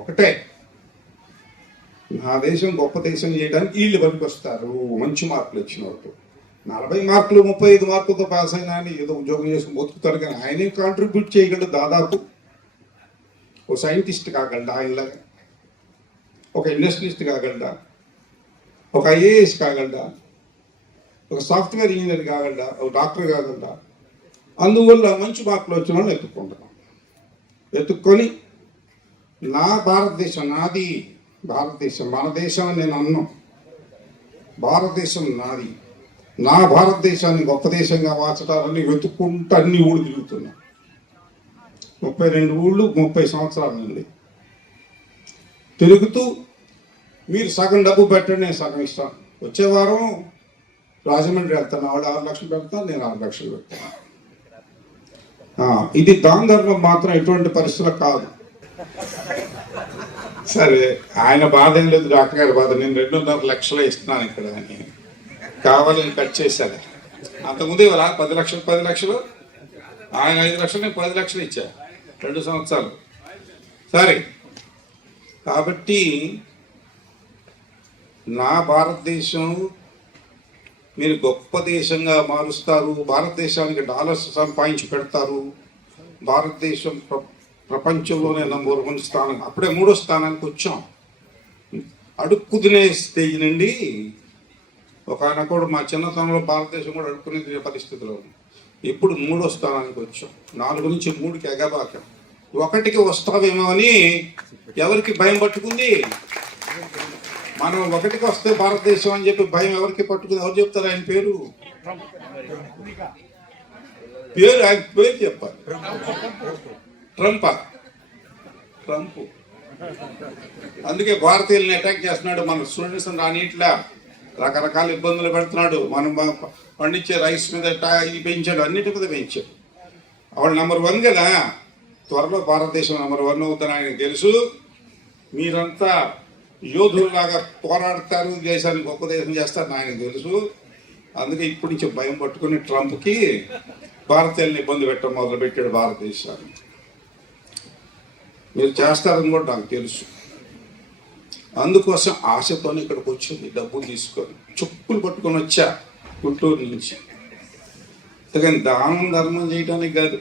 ఒకటే, నా దేశం గొప్ప దేశం చేయడానికి వీళ్ళు పనికొస్తారు. మంచి మార్కులు వచ్చిన వాళ్ళు 40 మార్కులు 35 మార్కులతో పాస్ అయినా అని ఏదో ఉద్యోగం చేసుకుని బతుకుతారు, కానీ ఆయనే కాంట్రిబ్యూట్ చేయగలడు. దాదాపు ఒక సైంటిస్ట్ కాగలడా ఆయనలాగా, ఒక ఇండస్ట్రియలిస్ట్ కాగలడా, ఒక ఐఏఎస్ కాగలడా, ఒక సాఫ్ట్వేర్ ఇంజనీర్ కాగలడా, ఒక డాక్టర్ కాగలడా? అందువల్ల మంచి మార్కులు వచ్చిన వాళ్ళు ఎత్తుక్కొని నా భారతదేశం నాది, భారతదేశం మన దేశం అని నేను అన్నాను. భారతదేశం నాది, నా భారతదేశాన్ని గొప్ప దేశంగా మార్చడాలని వెతుక్కుంటూ అన్ని ఊళ్ళు తిరుగుతున్నా. 32 ఊళ్ళు 30 సంవత్సరాల నుండి తిరుగుతూ, మీరు సగం డబ్బు పెట్టండి, నేను సగం ఇస్తాను. వచ్చే వారం రాజమండ్రి వెళ్తాను, ఆవిడ 6 లక్షలు పెడతాను, నేను 6 లక్షలు పెడతాను. ఇది దాన ధర్మం మాత్రం ఎటువంటి పరిస్థితులు కాదు. సరే, ఆయన బాధ ఏం లేదు, డాక్టర్ గారి బాధ. నేను 2.5 లక్షలు ఇస్తున్నాను ఇక్కడ అని కావాలని కట్ చేశాను. అంతకుముందు ఇవాళ 10 లక్షలు, ఆయన 5 లక్షలు, నేను 10 లక్షలు ఇచ్చా 2 సంవత్సరాలు. సరే, కాబట్టి నా భారతదేశం మీరు గొప్ప దేశంగా మారుస్తారు, భారతదేశానికి డాలర్స్ సంపాదించి పెడతారు, భారతదేశం ప్రపంచంలోనే నంబర్ 1 స్థానం, అప్పుడే 3వ స్థానానికి వచ్చాం. అడుక్కు తినే స్టేజ్ నుండి ఒక ఆయన కూడా మా చిన్నతనంలో భారతదేశం కూడా అడుక్కునే తినే పరిస్థితిలో ఉంది. ఇప్పుడు 3వ స్థానానికి వచ్చాం. 4 నుంచి 3కి ఎగబాకాం. 1కి వస్తావేమో అని ఎవరికి భయం పట్టుకుంది? మనం 1కి వస్తే భారతదేశం అని చెప్పి భయం ఎవరికి పట్టుకుంది? ఎవరు చెప్తారు ఆయన పేరు? ఆయన పేరు చెప్పాలి. ట్రంప్. అందుకే భారతీయుల్ని అటాక్ చేస్తున్నాడు. మన స్టూడెంట్స్ రానిట్లా రకరకాల ఇబ్బందులు పెడుతున్నాడు. మనం పండించే రైస్ మీద ఇది పెంచాడు, అన్నిటి మీద పెంచాడు. ఆవిడ నెంబర్ 1 కదా, త్వరలో భారతదేశం నెంబర్ 1 అవుతుందని ఆయనకు తెలుసు. మీరంతా యోధుల్లాగా పోరాడతారు, దేశాన్ని గొప్ప దేశం చేస్తారని ఆయనకు తెలుసు. అందుకే ఇప్పటి నుంచి భయం పట్టుకుని ట్రంప్కి భారతీయుల్ని ఇబ్బంది పెట్టడం మొదలుపెట్టాడు భారతదేశాన్ని. మీరు చేస్తారని కూడా నాకు తెలుసు. అందుకోసం ఆశతోనే ఇక్కడికి వచ్చింది, డబ్బులు తీసుకొని చుక్కులు పట్టుకొని వచ్చా గుంటూరు నుంచి. దానం ధర్మం చేయడానికి కాదు.